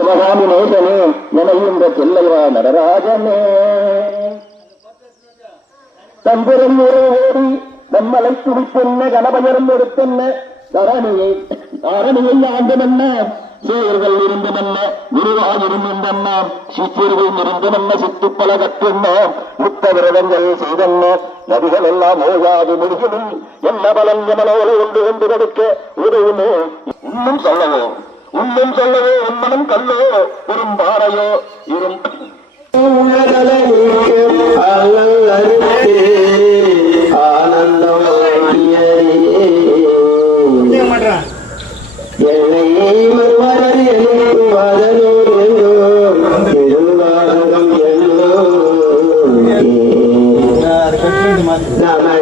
சிவகாமி நேசனே நினைந்த செல்லைவா நடராஜனே. தம்புரம் ஓடி நம்மளை துடித்தென்ன கணபயரம் எடுத்தென்ன தரணியை தரணியை ஆண்டமென்ன சேர்கள் இருந்தமென்ன குருவாயிருந்தென்ன சித்திர்கள் இருந்தமென்ன சித்துப்பல கற்றென்ன முத்த விரதங்கள் செய்தென்ன நதிகள் எல்லாம் ஓயாது முழுகினும் என்ன பலன் எமனோடு கொண்டு கொண்டு கொடுக்க உதவுமே. இன்னும் சொல்லவோ? இன்னும் சொல்லவோ உன்மனம் கல்லோ பெரும் பாறையோ இரும்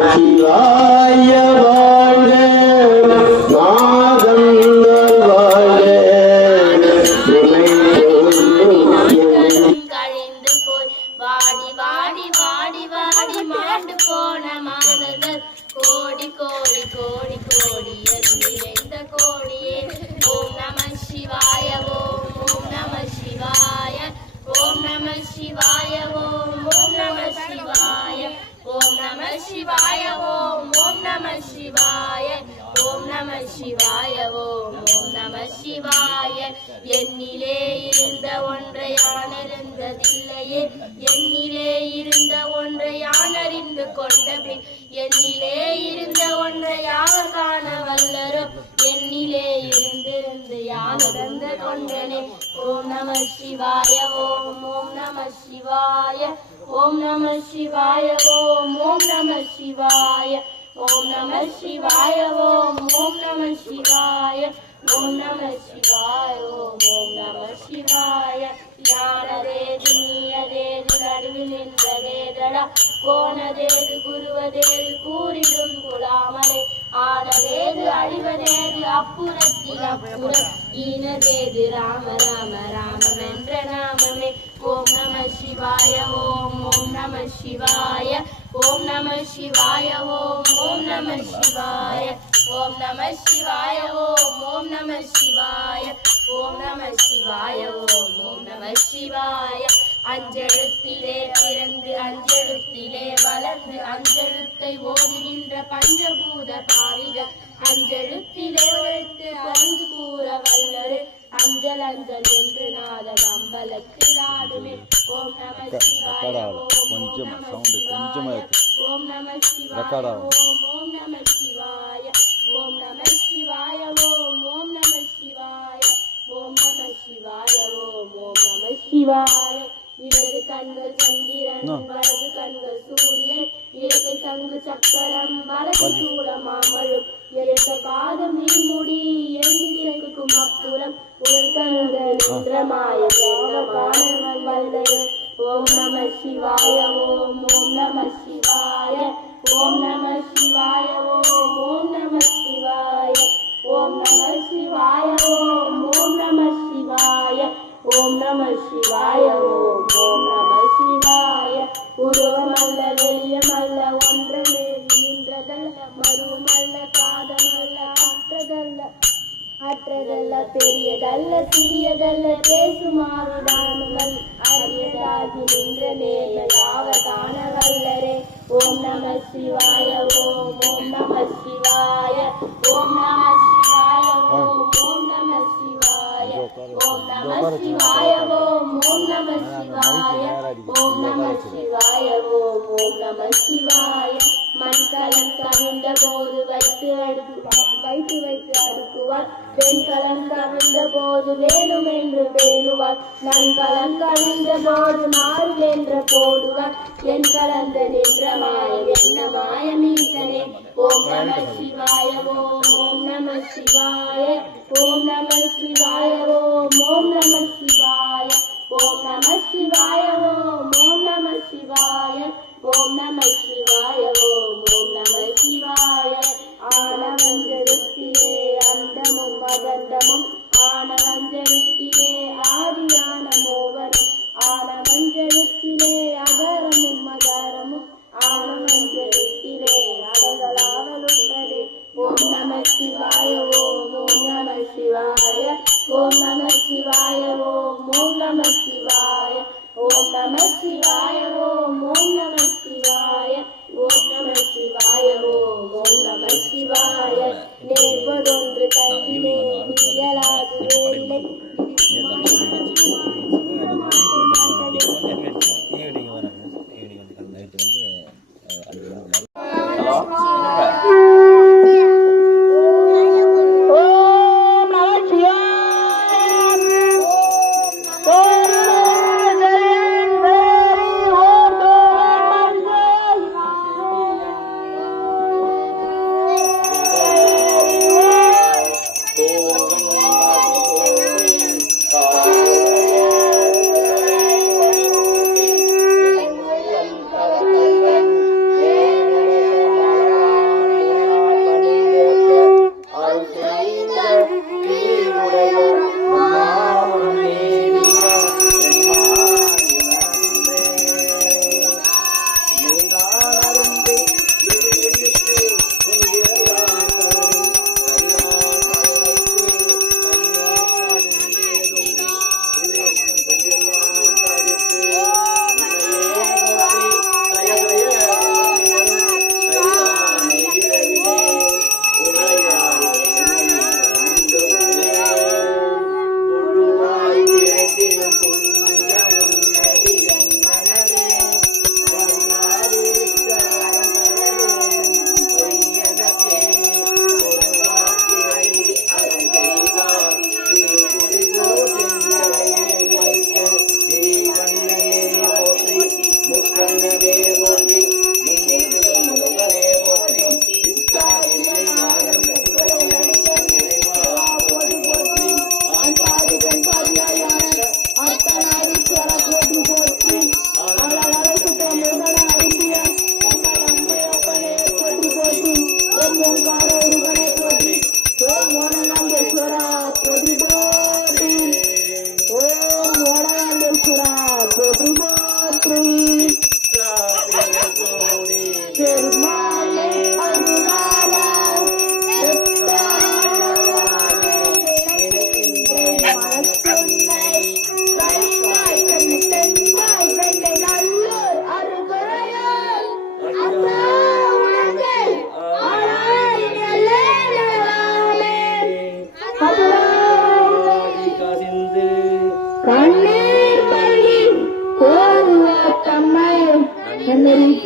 நமச்சிவாய இருந்திருந்து யான் அறிந்து கொண்டனே ஓம் நம சிவாய ஓம் ஓம் நம சிவாய ஓம் நம சிவாய ஓம் ஓம் நம சிவாய ஓம் நம சிவாய ஓம் ஓம் நம சிவாய ஓம் நம சிவாய ஓம் ஓம் நம சிவாய. ஞானதேது நீயதேது நடுவில் நின்றதேதடா கோணதேது குருவதேது கூறிடும் குலாமலே. ஆனதேது அழிவதேது அப்புறத்தில் அப்புறம் ஈனதேது ராம ராம ராமம் என்ற நாமமே. ஓம் நம சிவாய ஓம் ஓம் நம சிவாய. ஓம் நம சிவாய ஓம் ஓம் நம சிவாய. ஓம் நம சிவாய ஓம் ஓம் நம சிவாய ஓம் நம சிவாய ஓம் ஓம் நம சிவாய. அஞ்செழுத்திலே பிறந்து அஞ்செழுத்திலே வளர்ந்து அஞ்செழுத்தை ஓதுகின்ற பஞ்சபூத பாவிகள். அஞ்செழுத்திலே உழைத்து பந்து கூற வல்லரு அஞ்சல் அஞ்சல் என்று நாதன் அம்பலத்தில் ஆடுமே. ஓம் நம சிவாய ஓம் நம சிவாய ஓம் நம சிவாய. ஓம் ஓம் நம ஓம் நம சிவாய ஓம் ஓம் நம சிவாய. ஓம் நம சிவாய ஓம் ஓம் நம சிவாய. இடது கண்கள் சந்திரன். வலது கண்கள் சூரியன். இடது சங்கு சக்கரம் வலது சூட மாமழும் எழுத்த பாதம் நீர்முடி எழுந்திருக்கும் அப்புறம் உள்கண்கள் நின்ற மாய வல்லரன் ஓம் நம சிவாய ஓம் ஓம் நம சிவாய. ஓம் நம சிவாய ஓம் ஓம் நம பேசுமாறுதானுங்கள் அரியதாகி நின்ற நேய காண வல்லரே ஓம் நம சிவா நன்கலம் கவிழ்ந்த போது என்ற வென்ற என் கலந்த நின்ற மாயம் என்ன மாயமீசனே ஓம் நம சிவாய ஓம் ஓம் நம சிவாய ஓம் நம சிவாய ஓம் ஓம் நம சிவாய. ஓம் நம சிவாய ஓம் ஓம் நம சிவாய. ஓம் நம சிவாய ஓம் ஓம் நம சிவாய. ஆனவஞ்செழுத்திலே அந்தமும் மகந்தமும் ஆனவஞ்செழுத்திலே ஆதியான மூவரும் ஆனவஞ்செழுத்திலே அகரமும் மகரமும் ஆனவஞ்செழுத்திலே அடகலாவலுள்ளதே ஓம் நம சிவாய ஓம் ஓம் நம சிவாய ஓம் நம சிவாய ஓம் நம சிவாய ஓம் நம சிவாய ஓம் ஓம் நம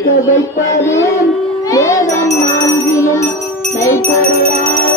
வைப்பது வேதம் நான்கிலும் மெய்ப்பொருளாகவே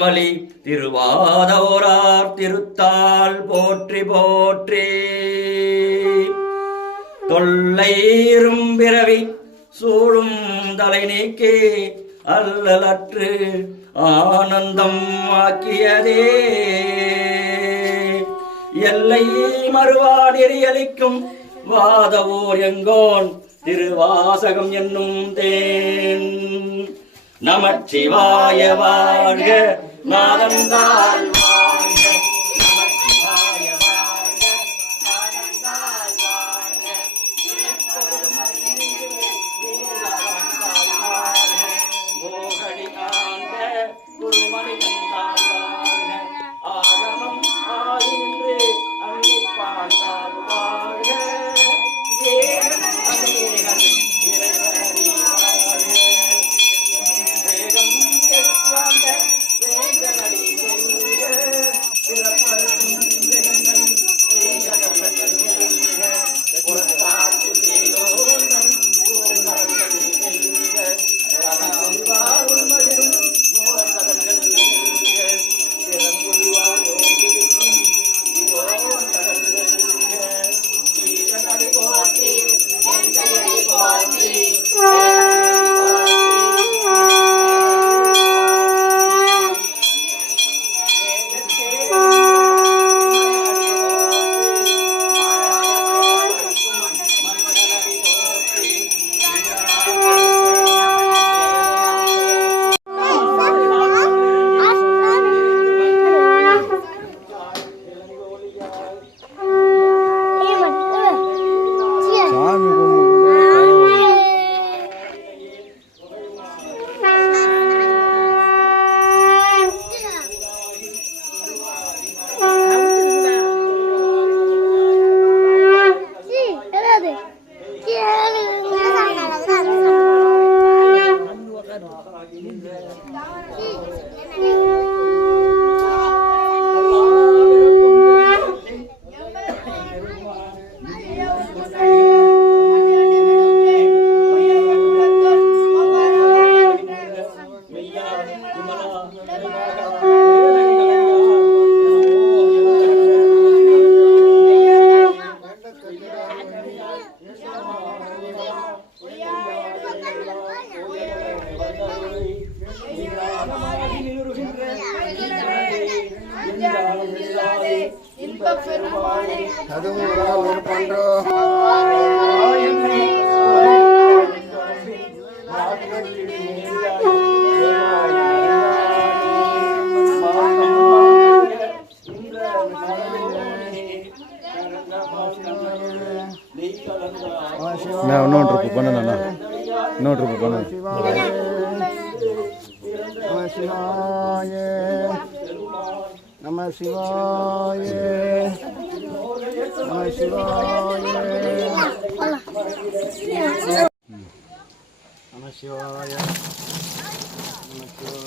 மலி திருவாதோரார் திருத்தால் போற்றி போற்றி. தொல்லையிரும் பிறவி சூழும் தலை நீக்கி அல்லலற்று ஆனந்தம் ஆக்கியதே. எல்லை மறுவாடியலிக்கும் வாதவோர் எங்கோன் திருவாசகம் என்னும் தேன். நமச்சிவாய வாழ்க. நாதந்தால் Anlaşıyor var ya. Anlaşıyor.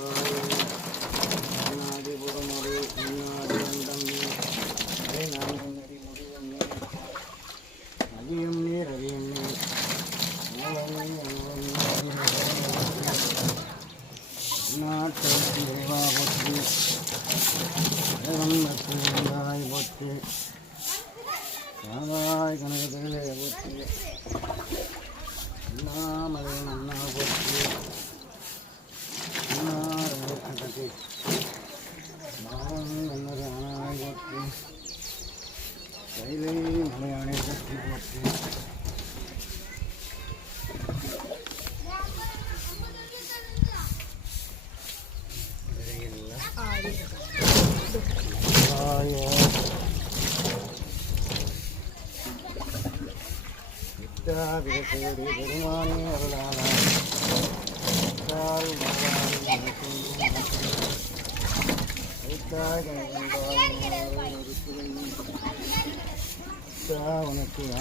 ஐயோ பெருமானே அருளானா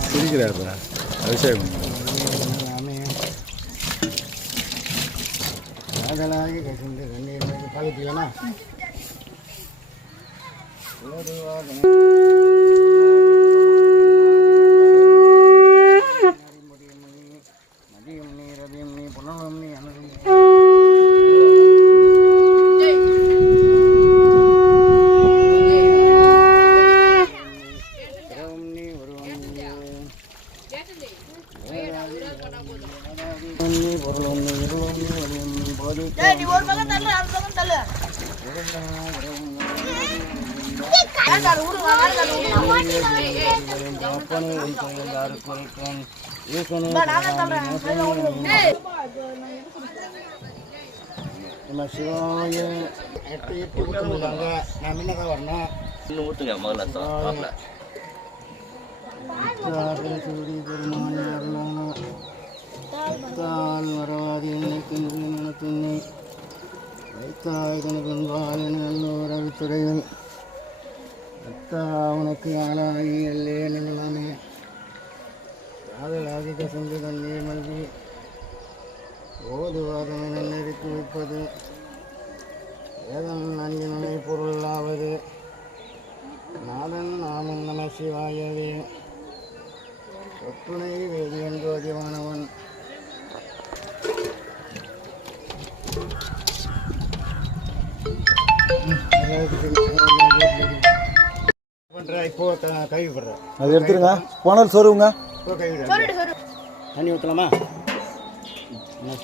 குடிக்கிறாரா அபிஷேகம். காதலாகி கசிந்து கண்ணீர் காலத்திலனா Jadi, di warung makan telur, harus makan telur. நம்ம சிவாய எட்டு எட்டு கொடுத்துருந்தாங்க நான் முன்னக்கா வரணும் இன்னும் ஊற்றுங்க முதல்ல சாப்பிடல தால் வரவாதி வைத்தாய் தனது எல்லோர் அவித்துறைகள் அத்தா உனக்கு ஆளாகி அல்லே நின்றானே. காதல் ஆதிக்க சென்று தண்ணே மல்கி ஓதுவாதம் நெருக்கி வைப்பது. அது எடுத்துருங்க. போனால் சொருவுங்க. தண்ணி ஊற்றலாமா நம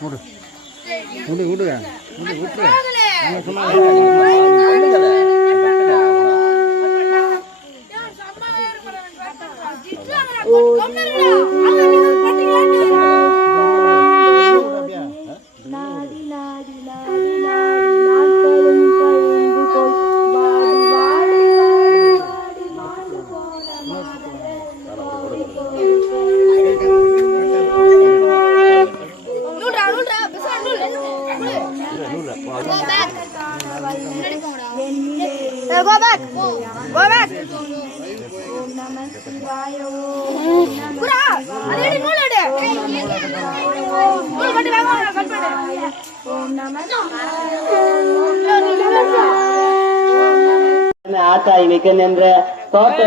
விடு விடு விடுங்க விடு விட்டு ஆத்தாய் மிக்க நின்ற தோட்ட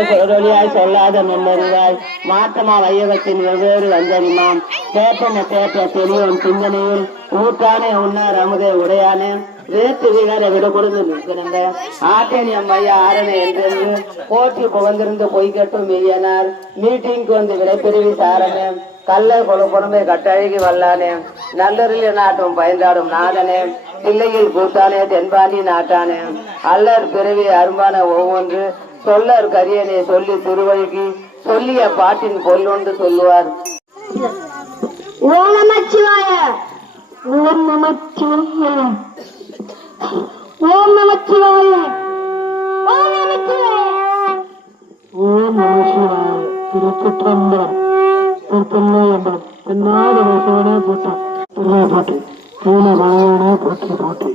சொல்லாத நுண்ணறிவாய் மாற்றமா வையகத்தின் வெவ்வேறு வந்தறிமாம் தேப்பம தேப்ப தெளிவன் சிந்தனையில் ஊட்டானே உண்ணார் அமுதே உடையானே. வேற்று வீரரை விட கொடுத்து நிற்கிறங்க ஆட்டேனி அம்மையா ஆரணை என்றென்று போற்றி புகழ்ந்திருந்து பொய்கட்டும் மெய்யனார் மீட்டிங்க்கு வந்து விடைபெறுவி சாரணம். கல்லர் கொல புறம்பை கட்டழகி வல்லானே. நல்லரில் நாட்டும் பயந்தாடும் நாதனே. தில்லையில் கூத்தானே தென்பாண்டி நாட்டானே. அல்லர் பிறவி அரும்பான ஒவ்வொன்று. சொல்லர் கரியனே சொல்லி திருவழுகி. சொல்லிய பாட்டின் பொல்லொன்று சொல்லுவார். ஓம் நமச்சிவாய ஓம் நமச்சிவாய ஓம் நமச்சிவாய ஓம் நமச்சிவாய ஓம் நமசிவாய திருச்சிற்றம்பலம் திருத்தொல்லையம்பலம் தென்னாடு வசவனே போட்டான். பிள்ளை போட்டி பூனை மலையனே போட்டி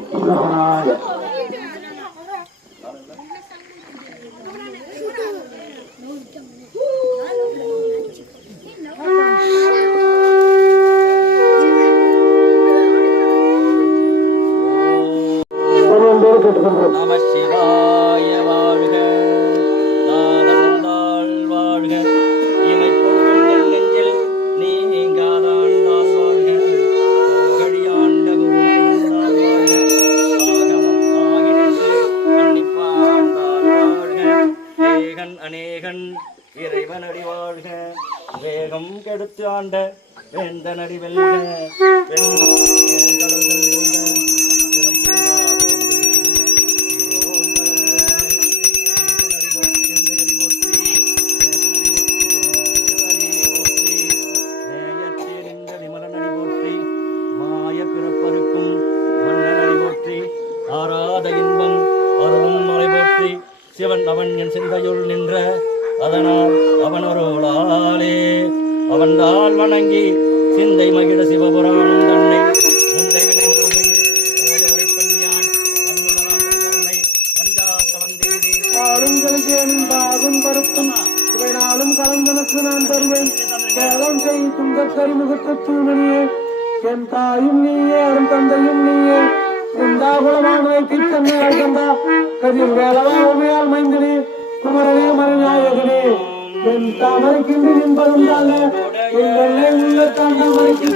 我认，கதிர் வேளவா உமையால் மைந்தனே குமரனே மரநாயகனே என் தாமரைக்கின்றி நின்பதும் தாங்க எங்களை உள்ள தாண்டல் மறைக்கு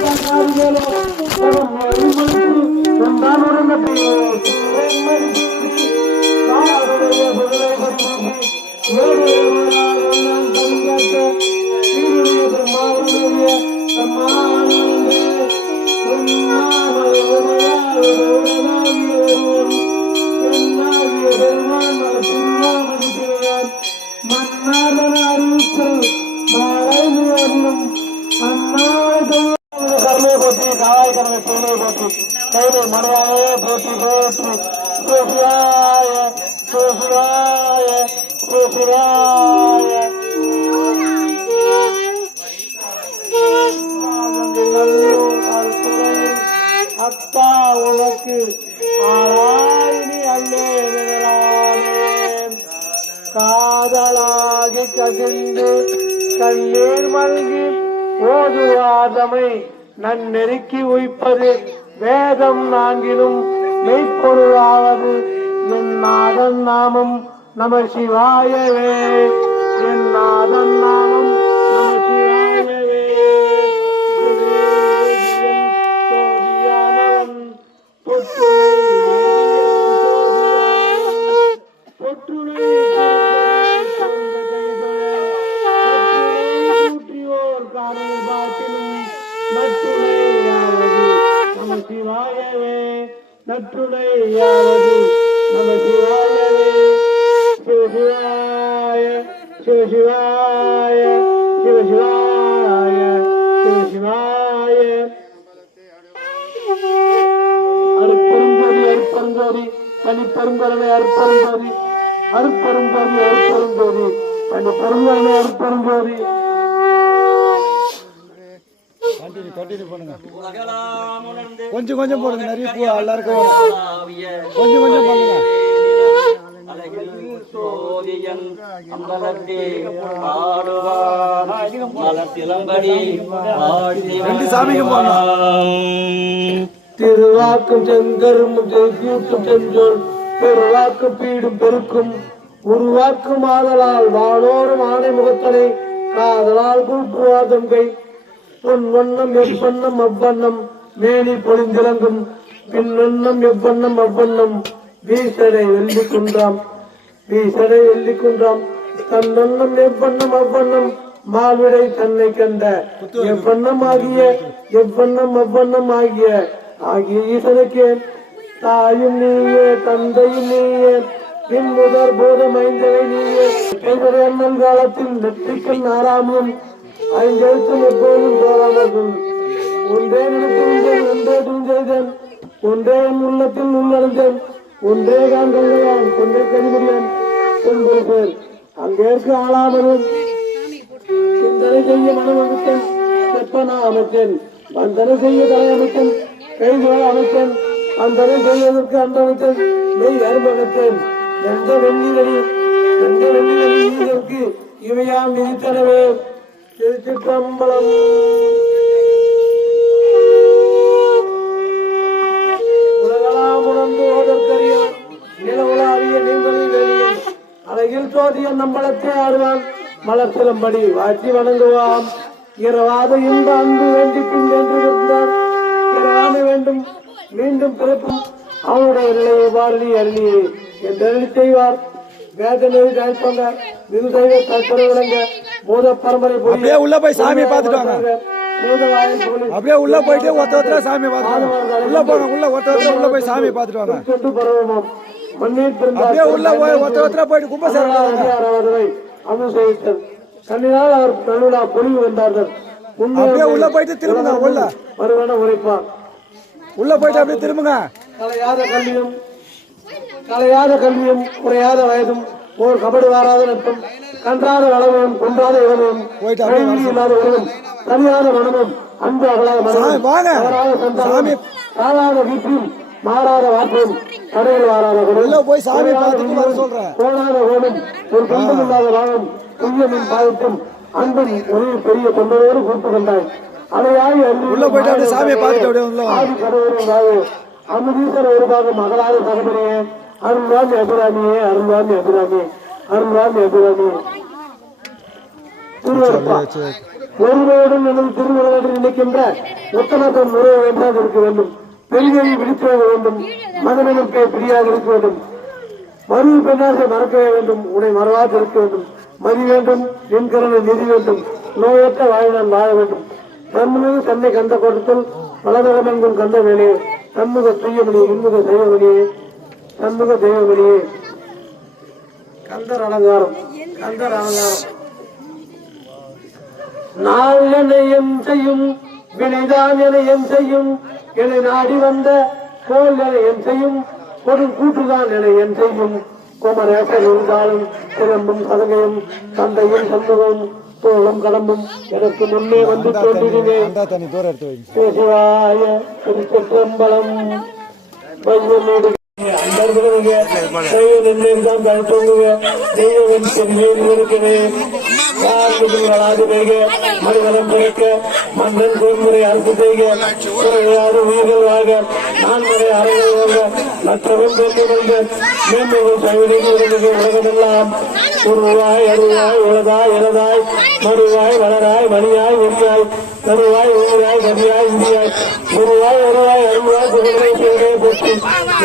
ஓதுவாதமை நன்னெருக்கி உய்ப்பது. வேதம் நான்கினும் மெய்ப்பொருளாவது. என் நாதன் நாமம் நம சிவாயவே. என் நாதன் நாமம் நற்றுணையாவது நம சிவாயவே சிவசிவாய சிவசிவாய சிவசிவாய சிவசிவாய அருப்பெருந்தோதி அருப்பெருந்தோதி தனிப்பெருங்கருணை அருப்பெருந்தோதி அருப்பெருந்தோதி அருப்பெருந்தோதி தனி பெருங்கருணை கண்டினியூ பண்ணுங்க. கொஞ்சம் கொஞ்சம் போடுங்க. நிறைய பூ எல்லாருக்கும் ஆவிய கொஞ்சம் கொஞ்சம் பண்ணுங்க. ரெண்டு சாமிக்கு போடணும். திருவாக்கும் செங்கரும் கூட்டும் செஞ்சொல் பெருவாக்கும் பீடும் பெருக்கும் உருவாக்கும் ஆதலால் வானோரும் ஆணை முகத்தனை காதலால் கூட்டுவாதம் கை பொன் வண்ணம் எவ்வண்ணம் அவ்வண்ணம் மேனி பொழிந்திறங்கும் பின் வண்ணம் எவ்வண்ணம் அவ்வண்ணம் வீசடை வெள்ளி குன்றாம். வீசடை வெள்ளி குன்றாம். தன் வண்ணம் எவ்வண்ணம் அவ்வண்ணம் மாவிடை தன்னை கண்ட. எவ்வண்ணம் ஆகிய எவ்வண்ணம் அவ்வண்ணம் ஆகிய ஆகிய ஈசனுக்கே. தாயும் நீயே தந்தையும் நீயே பின் முதற் போதம் ஐந்தவை நீயே. கைவரை அண்ணன் காலத்தில் நெற்றிக்கண் ஆறாமும் ஐந்தெழுத்தும் எப்போதும் தோறாமல் ஒன்றே நினைத்திருந்தேன் ஒன்றே துணிந்தேன் ஒன்றே என் உள்ளத்தில் உள்ளடைந்தேன் ஒன்றே காண்கிறான் ஒன்றே கனிமுடியான் ஒன்பது பேர் அங்கேற்கு ஆளாமலும் சிந்தனை செய்ய மனம் அமைத்தேன் செப்பனா அமைத்தேன் வந்தனை செய்ய தலை அமைத்தேன் கைதுகளை அமைத்தேன் அந்தனை செய்வதற்கு அன்றமைத்தேன் மெய் எந்த எந்த இவையாம் விதித்தனவே திருச்சிற்றம்பலம். உலகலாம் உணர்ந்து ஓதற்கரியான் நில உலாவிய நீங்களில் வெளியன் அழகில் சோதியன் நம்மளத்தை ஆடுவான். மலர் சிலம்படி வாட்சி வணங்குவாம் இரவாத இன்ப அன்பு வேண்டி பின் என்று இருந்தார். பிறவாமை வேண்டும் மீண்டும் பிறப்பும் அவனுடைய நிலையை வாரலி அருளி என்று செய்வார். வேதனை ஜாய்ப்பாங்க மிகு தெய்வ கற்பனை விளங்க அப்படியே உள்ள போய் சாமியை பார்த்துட்டு வாங்க. அப்படியே உள்ள போயிட்டு ஒருத்த ஒருத்தர சாமியை பார்த்துட்டு. உள்ள போங்க உள்ள ஒருத்த ஒருத்தர உள்ள போய் சாமியை பார்த்துட்டு வாங்க. அப்படியே உள்ள போய் ஒருத்த ஒருத்தர போயிட்டு கும்பசேரம் கண்ணினால் அவர் நடுவிழா பொழிவு வந்தார்கள். அப்படியே உள்ள போயிட்டு திரும்புங்க உள்ள. வருவன உரைப்பார்? உள்ள போயிட்டு அப்படியே திரும்புங்க. கலையாத கல்வியும் கலையாத கல்வியும் குறையாத வயதும் ஓர் கபடி வாராத நட்பும் கன்றாத வளமும் குன்றாத கைவிதி இல்லாத உறவும் தனியாத மனமும் அன்பு அகலாத மனமும். சாமி. வீட்டில் மாறாத வார்த்தையும் கடையில் வாராத உள்ள போய் சாமி பார்த்துட்டு சொல்றேன். கோணாத ஓடும் ஒரு சொந்தம் இல்லாத வாழும் துய்யமின் பாதத்தும் அன்பும் ஒரே பெரிய தொண்டரோடு கூட்டு கொண்டாய் அன்று உள்ள போயிட்டு அப்படியே சாமியை பார்த்துட்டு அப்படியே உள்ள. ஆதி கடவுளின் வாயு அமுதீஸ்வர ஒரு பாகம் மகளாத சகோதரியே அருள்வாமி அபிராமியே அருள்வாமி அபிராமி அபிராமி. திருவருப்பா ஒருவருடன் எனது நினைக்கின்ற உத்தமத்தம் உறவு வேண்டாது இருக்க வேண்டும். பெருமையை விழித்து வேண்டும். மகனனுக்கே பிரியாக இருக்க வேண்டும். மறு பெண்ணாக மறக்க வேண்டும். உன்னை மறவாது இருக்க வேண்டும். மதி வேண்டும். என்கிறன நிதி வேண்டும். நோயற்ற வாழ்நாள் வாழ வேண்டும். தன்முக தன்னை கண்ட கொடுத்தல் பலதரமெங்கும் கண்ட வேலையே தன்முக தூயமணி இன்முக தெய்வமணியே தன்முக தெய்வமணியே கந்தர் அலங்காரம் கந்தர் அலங்காரம். நாள் என்னை என் செய்யும் வினைதான் என என் செய்யும் என்னை நாடி வந்த கோல் என என் செய்யும் கொடும் கூட்டுதான் என என் செய்யும் கோமரேசன் இருந்தாலும் சிலம்பும் சதகையும் தந்தையும் சண்முகம் தோளும் கடம்பும். எனக்கு முன்னே வந்து தோன்றினேன். திருச்சிற்றம்பலம் வையமேடு அன்பர்களுங்க தெய்வ நின்றுதான் தெய்வம் செஞ்சேன் இருக்கிறேன் மறுவலம் பிறக்க மன்னன் கோன்முறை அரசு செய்க. குறையாறு உயிர்கள் வாக நான்முறை அறைகள் மற்றவன் பெற்று கொண்டு உலகமெல்லாம். உருவாய் அருவாய் மறுவாய் வளராய் மணியாய் ஒளியாய் கருவாய் உயிராய் கவியாய் இந்தியாய். குருவாய் வருவாய் அருவாய் குருவை சேவை போற்றி.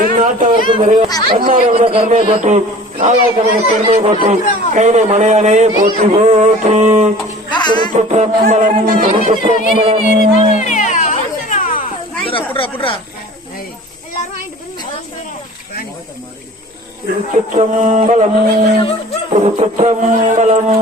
என் நாட்டவர்க்கு நிறைய கண்ணாளர்ந்த கருணை போற்றி. நாளாக்கணக்கு பெருமை போற்றி. கைலை மலையானே போற்றி போற்றி. திருச்சிற்றம்பலம் திருச்சிற்றம்பலம் திருச்சிற்றம்பலம் திருச்சிற்றம்பலம்